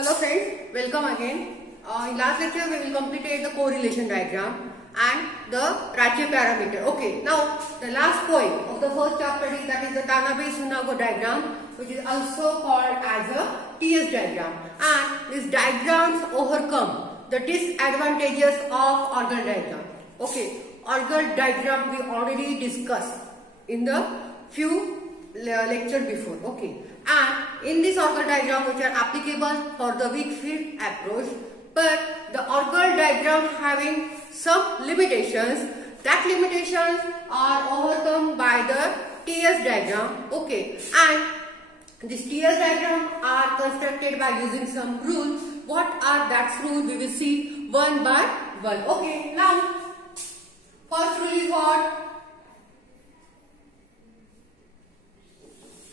Hello friends, welcome again. In last lecture we will complete the correlation diagram and the Ricci parameter. Okay, now the last point of the first chapter is that is the Tanabe-Sunago diagram, which is also called as a TS diagram. And these diagrams overcome the disadvantages of organ diagram. Okay, organ diagram we already discussed in the few lecture before. Okay, and in this organ diagram which are applicable for the weak field approach, but the organ diagram having some limitations, that limitations are overcome by the TS diagram. Okay, and this TS diagram are constructed by using some rules. What are that rules? We will see one by one. Okay, now first rule is what?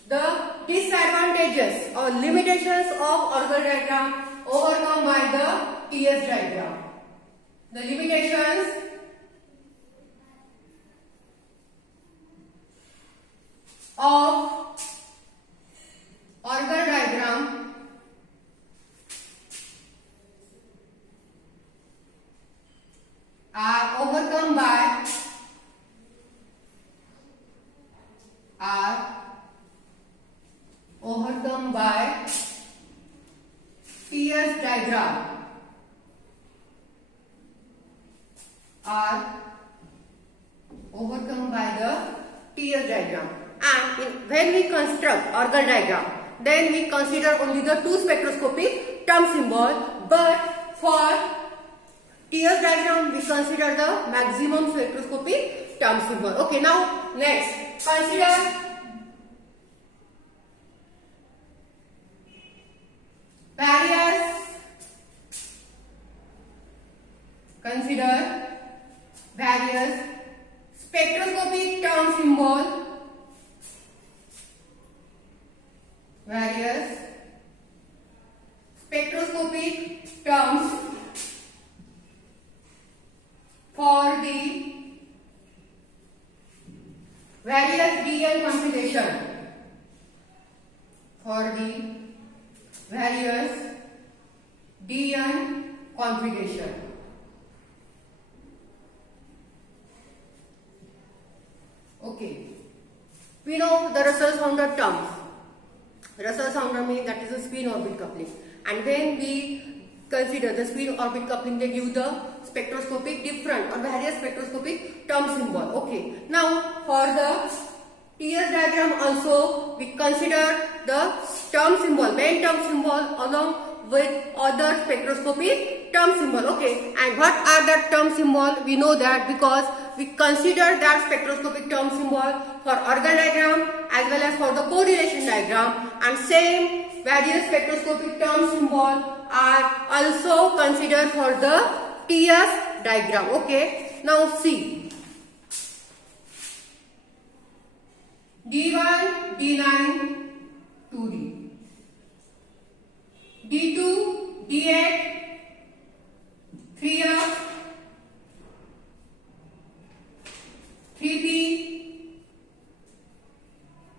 The disadvantages or limitations of organ diagram overcome by the TS diagram. The limitations of organ diagram are overcome by TS diagram. Are overcome by the TS diagram. And when we construct organ diagram, then we consider only the two spectroscopic term symbol, but for TS diagram we consider the maximum spectroscopic term symbol. Okay, now next consider various spectroscopic term symbol, various spectroscopic terms for the various DN configuration, for the various DN configuration. Okay, we know the Russell-Sounder terms. Russell-Sounder means that is a spin-orbit coupling, and when we consider the spin-orbit coupling, they give the spectroscopic different or various spectroscopic term symbol. Okay, now for the TS diagram also we consider the term symbol, main term symbol along with other spectroscopic term symbol. Okay, and what are that term symbol? We know that because we consider that spectroscopic term symbol for organ diagram as well as for the correlation diagram, and same various spectroscopic term symbol are also considered for the TS diagram. Okay, now see D1, D9, 2D, D2, D8, 3F, 3P,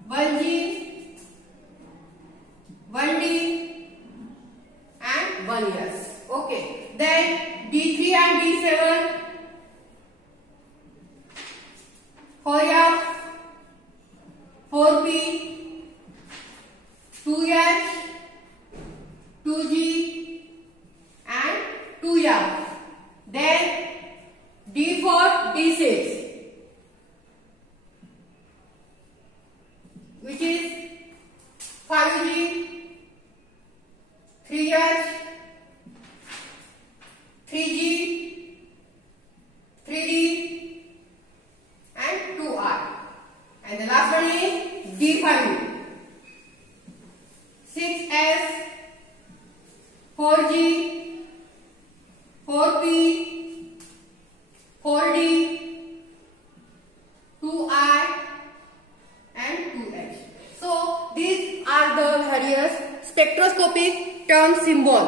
1G, 1D and 1S. Okay, then D3 and D7, 4F, 4P, 2H, 2G and 2F. Then D4, D6, which is 5G, 3H, 3G, 3D and 2R. And the last one is D5, 6S, 4G, 4P, 4D, 2I and 2H. So these are the various spectroscopic term symbol.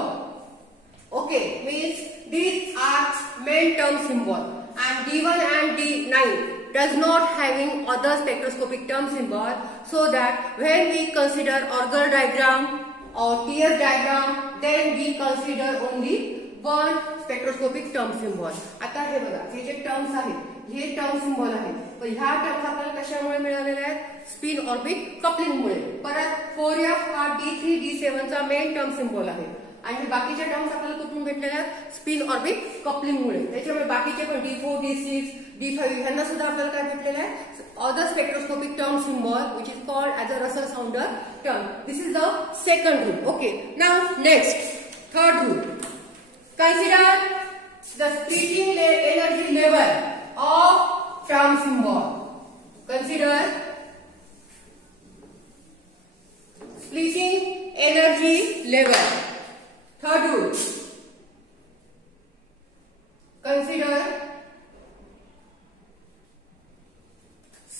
Okay, means these are main term symbol, and D1 and D9 does not having other spectroscopic term symbol, so that when we consider organ diagram or TS diagram, then we consider only one spectroscopic term symbol. आता हे बघा, हे जे terms आहेत, हे term symbol आहे, पण ह्या terms आपल्याला कशामुळे मिळालेल्या आहेत? स्पिन ऑर्बिट कपलिंगमुळे. परत 4F हा D3 D7 चा मेन टर्म सिम्बॉल आहे आणि बाकीचे टर्म्स आपल्याला कुठून भेटलेले आहेत? स्पिन ऑर्बिट कपलिंगमुळे. त्याच्यामुळे बाकीचे पण D4 D6 D5 ह्यांना सुद्धा आपल्याला काय भेटलेलं आहे? Other spectroscopic term symbol which is called as a Russell Sounder term. This is the second rule. Okay. Now next, third rule. Consider the splitting energy level of term symbol. Consider splitting energy level. Third rule. Consider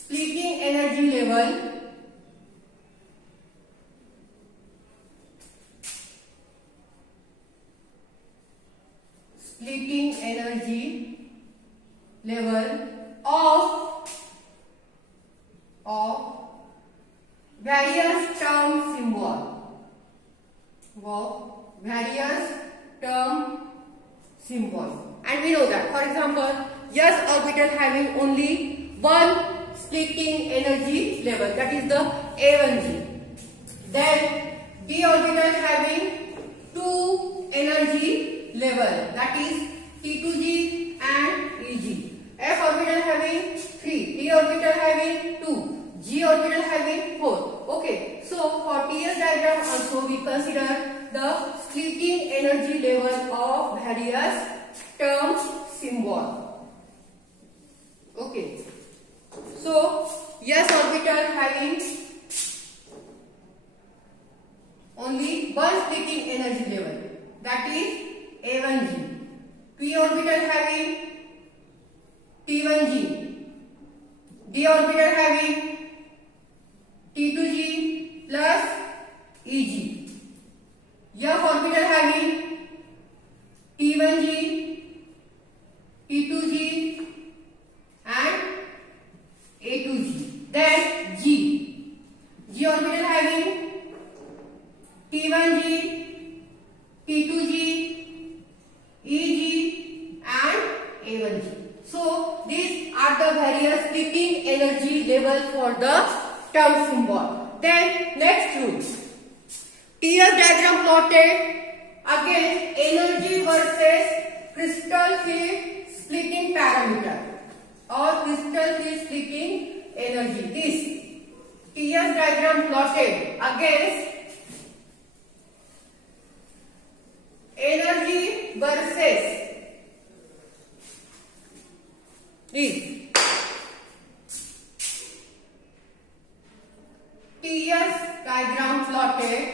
splitting energy level of various term symbol. And we know that, for example, S orbital having only one splitting energy level, that is the A1G. Then D orbital having two energy level, that is T2G and EG. F orbital having 3, D orbital having 2, G orbital having 4. Okay, so for TS diagram also we consider the splitting energy level of various term symbol. Okay, so S orbital having only one splitting energy level, that is A1G. P orbital having T1G. D orbital having T2G plus EG. F orbital having T1G, T2G and A2G. Then G. G orbital having T1G, T2G, EG and A1G. So these are the various splitting energy level for the term symbol. Then next rule. TS diagram plotted against energy versus crystal field splitting parameter or crystal field splitting energy. This TS diagram plotted against energy versus this TS diagram plotted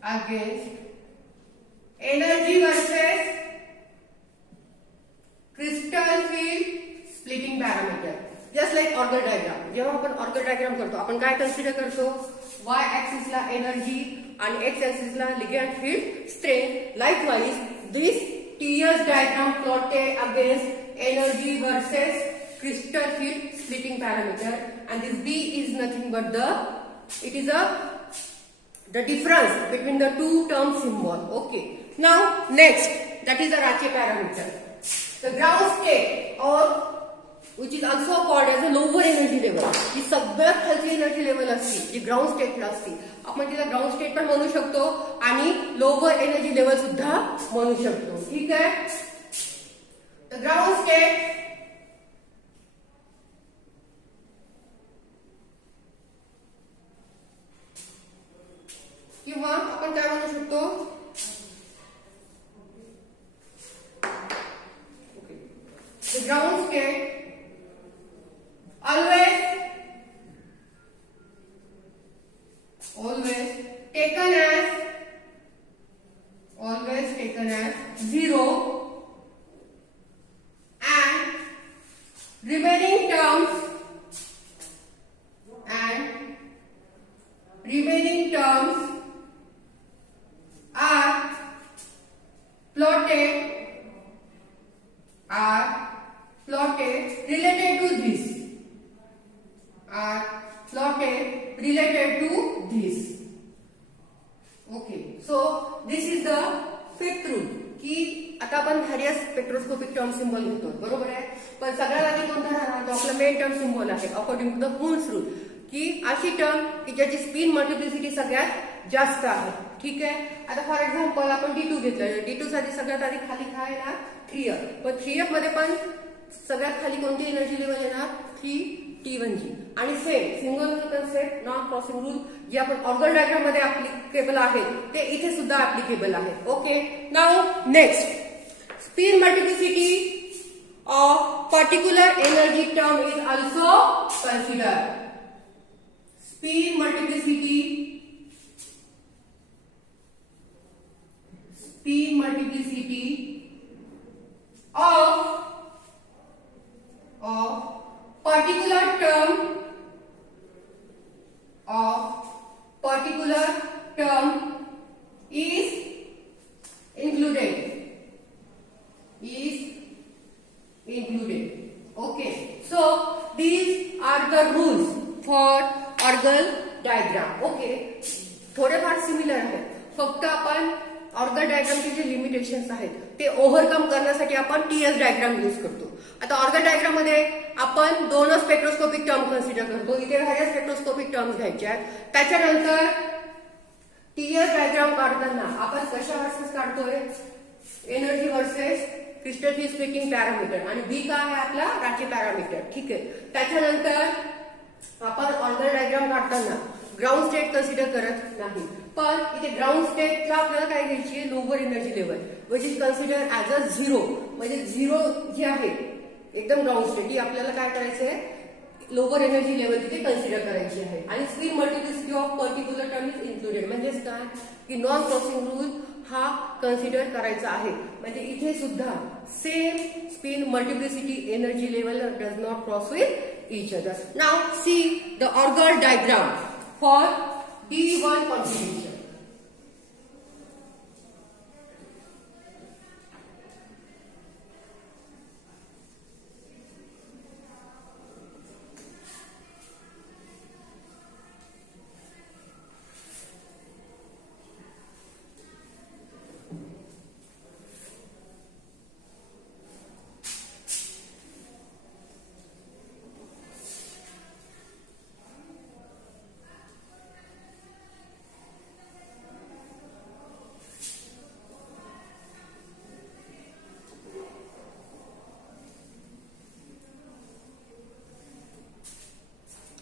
against energy versus crystal field splitting parameter. Just like Orgel diagram, जेव्हा आपण Orgel diagram करतो आपण काय consider करतो? y axis ला energy आणि x axis ला ligand field strength. Likewise this TS diagram plotted against energy versus crystal field splitting parameter, and this B is nothing but the difference between the two term symbol. Okay, now next, that is the Rache parameter. The ground state, or which is also called as a lower energy level, ही सगळ्यात खालची energy level असते जी ground स्टेटला असते. आपण तिला ground state पण म्हणू शकतो आणि लोअर एनर्जी लेवल सुद्धा म्हणू शकतो. ठीक आहे. द ग्राउंड स्टेट किंवा आपण काय म्हणू शकतो? The ground state always taken as 0 and remaining terms plotted related to this. Are plotted related to this. Okay. So this is the fifth rule. की आता आपण व्हॅरियस स्पेक्ट्रोस्कोपिक टर्म सिम्बॉल घेतो, बरोबर आहे. पण सगळ्यात आधी कोणता राहणार, तो आपला मेन टर्म सिम्बॉल आहे according to the Hund's rule, की अशी टर्म की ज्याची स्पिन मल्टिप्लिसिटी सगळ्यात जास्त आहे. ठीक आहे. आता फॉर एक्झाम्पल आपण D2 घेतलं. D2 साठी सगळ्यात आधी खाली काय आहे ना 3F. पण 3F मध्ये पण सगळ्यात खाली कोणती एनर्जी लेवल येणार 3T1G. आणि same single concept non crossing rule जे आपण ऑर्गन डायग्राम मध्ये ऍप्लिकेबल आहे ते इथे सुद्धा ऍप्लिकेबल आहे. Okay. Now next, spin multiplicity of particular energy term is also considered. Spin multiplicity of particular term is included. Okay. So these are the rules for orgel diagram. Okay. थोडेफार similar आहेत, फक्त आपण organ डायग्रामचे जे limitations आहेत ते overcome करण्यासाठी आपण TS diagram use करतो. आता ऑर्गन डायग्राम मध्ये आपण दोनच स्पेक्ट्रोस्कोपिक टर्म कन्सिडर करतो. इथे व्हॅरियस स्पेक्ट्रोस्कोपिक टर्म्स घ्यायच्या आहेत. त्याच्यानंतर टीएस डायग्राम काढताना आपण कशा वर्सेस काढतोय, energy versus crystal free splitting parameter, आणि बी काय आहे आपला राची पॅरामीटर. ठीक आहे. त्याच्यानंतर आपण ऑर्गन डायग्राम काढताना ग्राउंड स्टेट कन्सिडर करत नाही, पण इथे ग्राउंड स्टेटला आपल्याला काय घ्यायची आहे, lower energy level which is consider as a zero. म्हणजे झिरो जी आहे एकदम ग्राउंड स्टेट, ही आपल्याला काय करायचं आहे, लोअर एनर्जी लेवल तिथे कन्सिडर करायची आहे. आणि spin multiplicity of particular term is included. म्हणजेच काय की नॉन क्रॉसिंग रूल हा कन्सिडर करायचा आहे. म्हणजे इथे सुद्धा same spin multiplicity energy level does not cross with each other. Now see the orgel diagram for D1 configuration.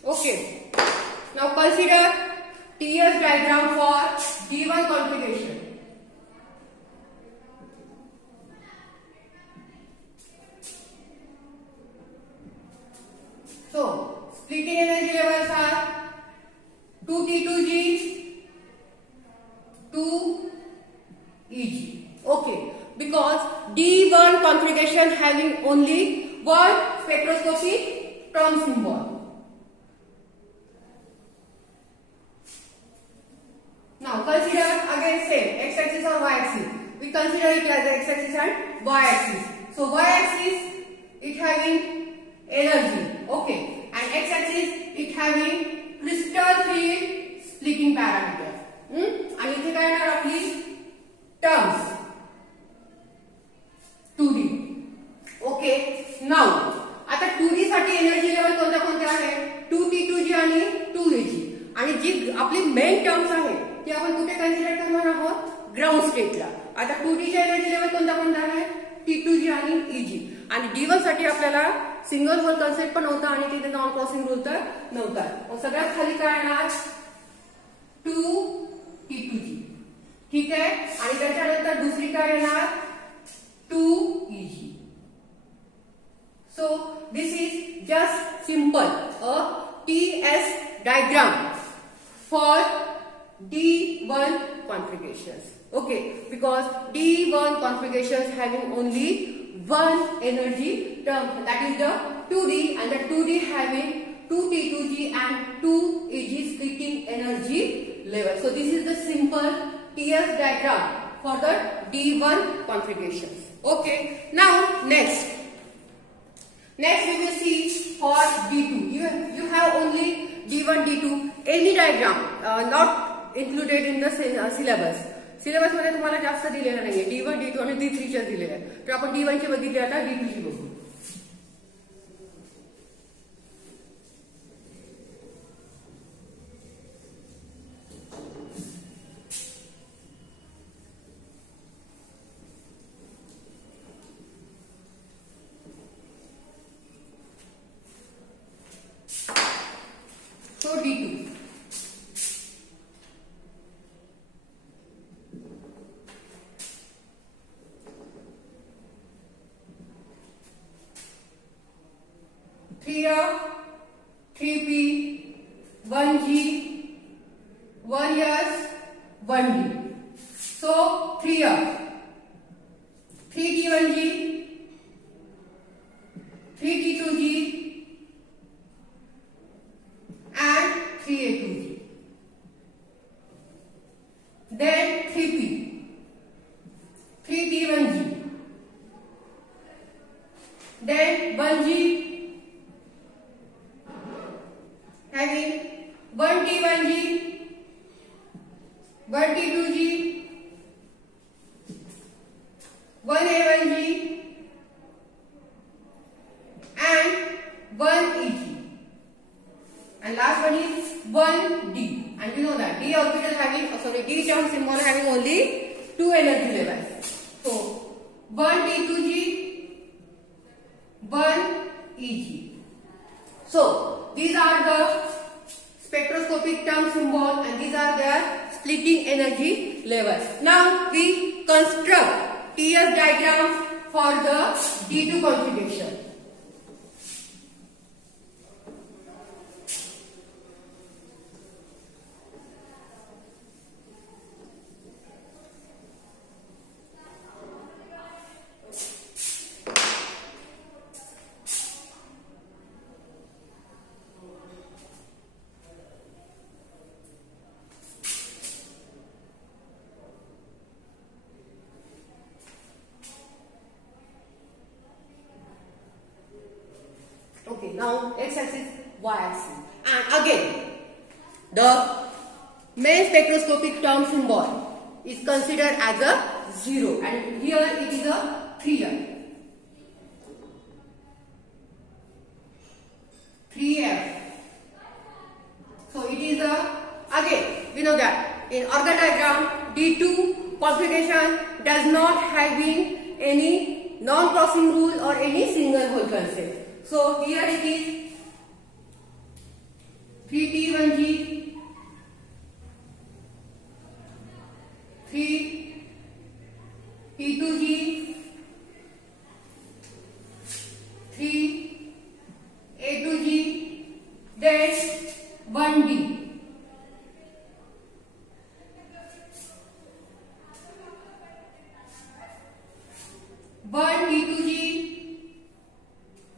Okay. Now consider TS diagram for D1 configuration. So splitting energy levels are 2T2G, 2EG. Okay. Because D1 configuration having only one spectroscopic term symbol. Now consider again same x-axis or y-axis. We consider it as x-axis and y-axis. So y-axis it having energy, okay, and x-axis it having crystal field splitting parameter. आणि इथे काय येणार आपली terms 2D. Okay. Now आता 2D साठी energy level कोणत्या कोणत्या आहे, 2T2G आणि 2AG. आणि जी आपली मेन टर्म्स आहे ती आपण कुठे कन्सिडर करणार आहोत, ग्राउंड स्टेटला. आता 2D च्या एनर्जी लेवल कोणता कोणता आहे, T2G आणि EG. आणि D1 साठी आपल्याला सिंगल होल कन्सेप्ट पण होता आणि तिथे नॉन क्रॉसिंग रूल तर नव्हता. सगळ्यात खाली काय येणार 2T2G. ठीक आहे. आणि त्याच्यानंतर दुसरी काय येणार 2EG. So this is just simple a TS diagram for D1 configurations. Okay, because D1 configurations having only one energy term, that is the 2D, and the 2D having 2T2G and 2EG splitting energy level. So this is the simple TS diagram for the D1 configurations. Okay. Now next we will see for D2. You have only D1, D2. Any diagram not included in the syllabus. Syllabus मध्ये तुम्हाला जास्त दिलेलं नाहीये. D1, D2 आणि D3 चे दिलेले आहे. तर आपण D1 ची बघितली, आता D2 ची बघू. So D2. Three F, 3P, 1G, 1S, 1D. So 3F, 3T1G, 3T2G, and 3A2G. Then 3P, 3T1G, then 1G, having 1T1G, 1T2G, 1A1G, and 1EG. And last one is 1D. And you know that D orbital having, D term symbol having only 2 energy levels. So 1T2G, 1EG. So these are the spectroscopic term symbol and these are their splitting energy levels. Now we construct TS diagrams for the D2 configuration. Okay, now x-axis, y-axis, and again the main spectroscopic term symbol is considered as a 0 and here it is a 3F. 3F. So it is a, again we know that in organ diagram D2 configuration does not having any non-crossing rule or any single hole concept. So here it is 3T1G, 3T2G, 3A2G, then 1D. One T2G,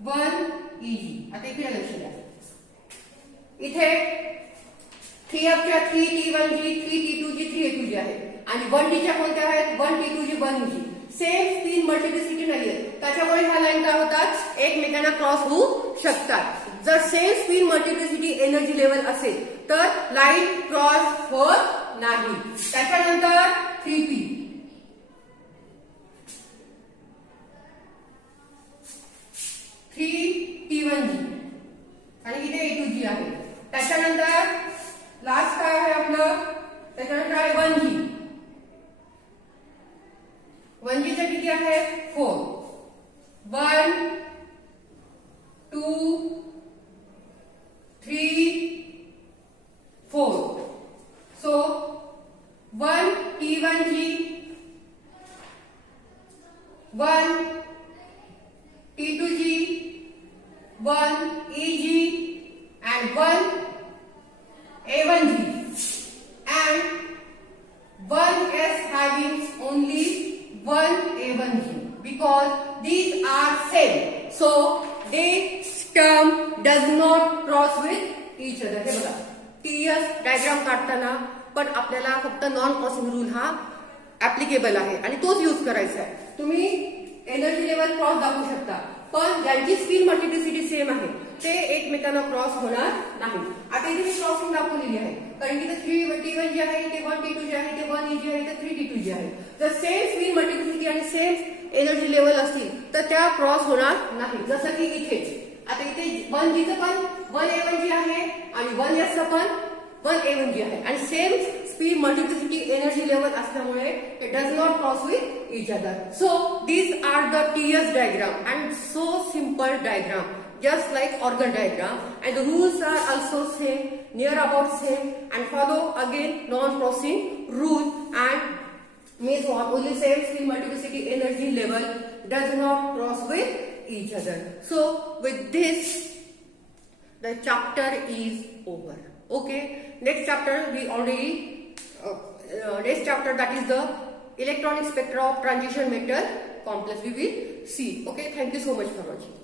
1EG. आता इकडे लक्ष द्या. इथे 3F च्या 3T1G, 3T2G, 3A2G आहे आणि 1D च्या कोणत्या आहेत? 1T2G, 1EG. Same spin multiplicity नाहीये, त्याच्यामुळे ह्या लाईन काय होतात? एकमेकांना क्रॉस होऊ शकतात. जर same spin multiplicity energy level असेल तर लाईन क्रॉस होत नाही. त्याच्यानंतर 3P, 3T1G आणि इथे A2G आहे. त्याच्यानंतर लास्ट काय आहे आपलं? त्याच्यानंतर आहे 1G. 1G चे किती आहे? 4. 1 2 3 4. So 1T1G, 1T2G, 1EG and 1A1G and 1S having only 1A1G because these are same. So this term does not cross with each other. हे बघा TS डायग्राम काढताना पण आपल्याला फक्त नॉन क्रॉसिंग रूल हा applicable आहे आणि तोच यूज करायचा आहे. तुम्ही एनर्जी लेवल क्रॉस दाखवू शकता, पण ज्यांची स्पिन मल्टिप्लिसिटी सेम आहे ते एकमेकांना क्रॉस होणार नाही. आता इथे मी क्रॉसिंग दाखवलेली आहे, कारण की T1 जे आहे ते 1 T2 जे आहे ते 1 E जे आहे ते 3 T2 जे आहे. जर सेम स्पिन मल्टिप्लिसिटी आणि सेम एनर्जी लेवल असतील तर त्या क्रॉस होणार नाही. जसं की इथेच आता इथे 1G चं पण 1A1G आहे आणि 1S चं पण 1A1G आहे आणि same speed multiplicity energy level असल्यामुळे it does not cross with each other. So these are the TS diagram and so simple diagram, just like organ diagram, and the rules are also same, near about same, and follow again non-crossing rule, and means what, only same speed multiplicity energy level does not cross with each other. So with this the chapter is over. Okay, next chapter we already next chapter, that is the electronic spectra of transition metal complex, we will see. Okay, thank you so much for watching.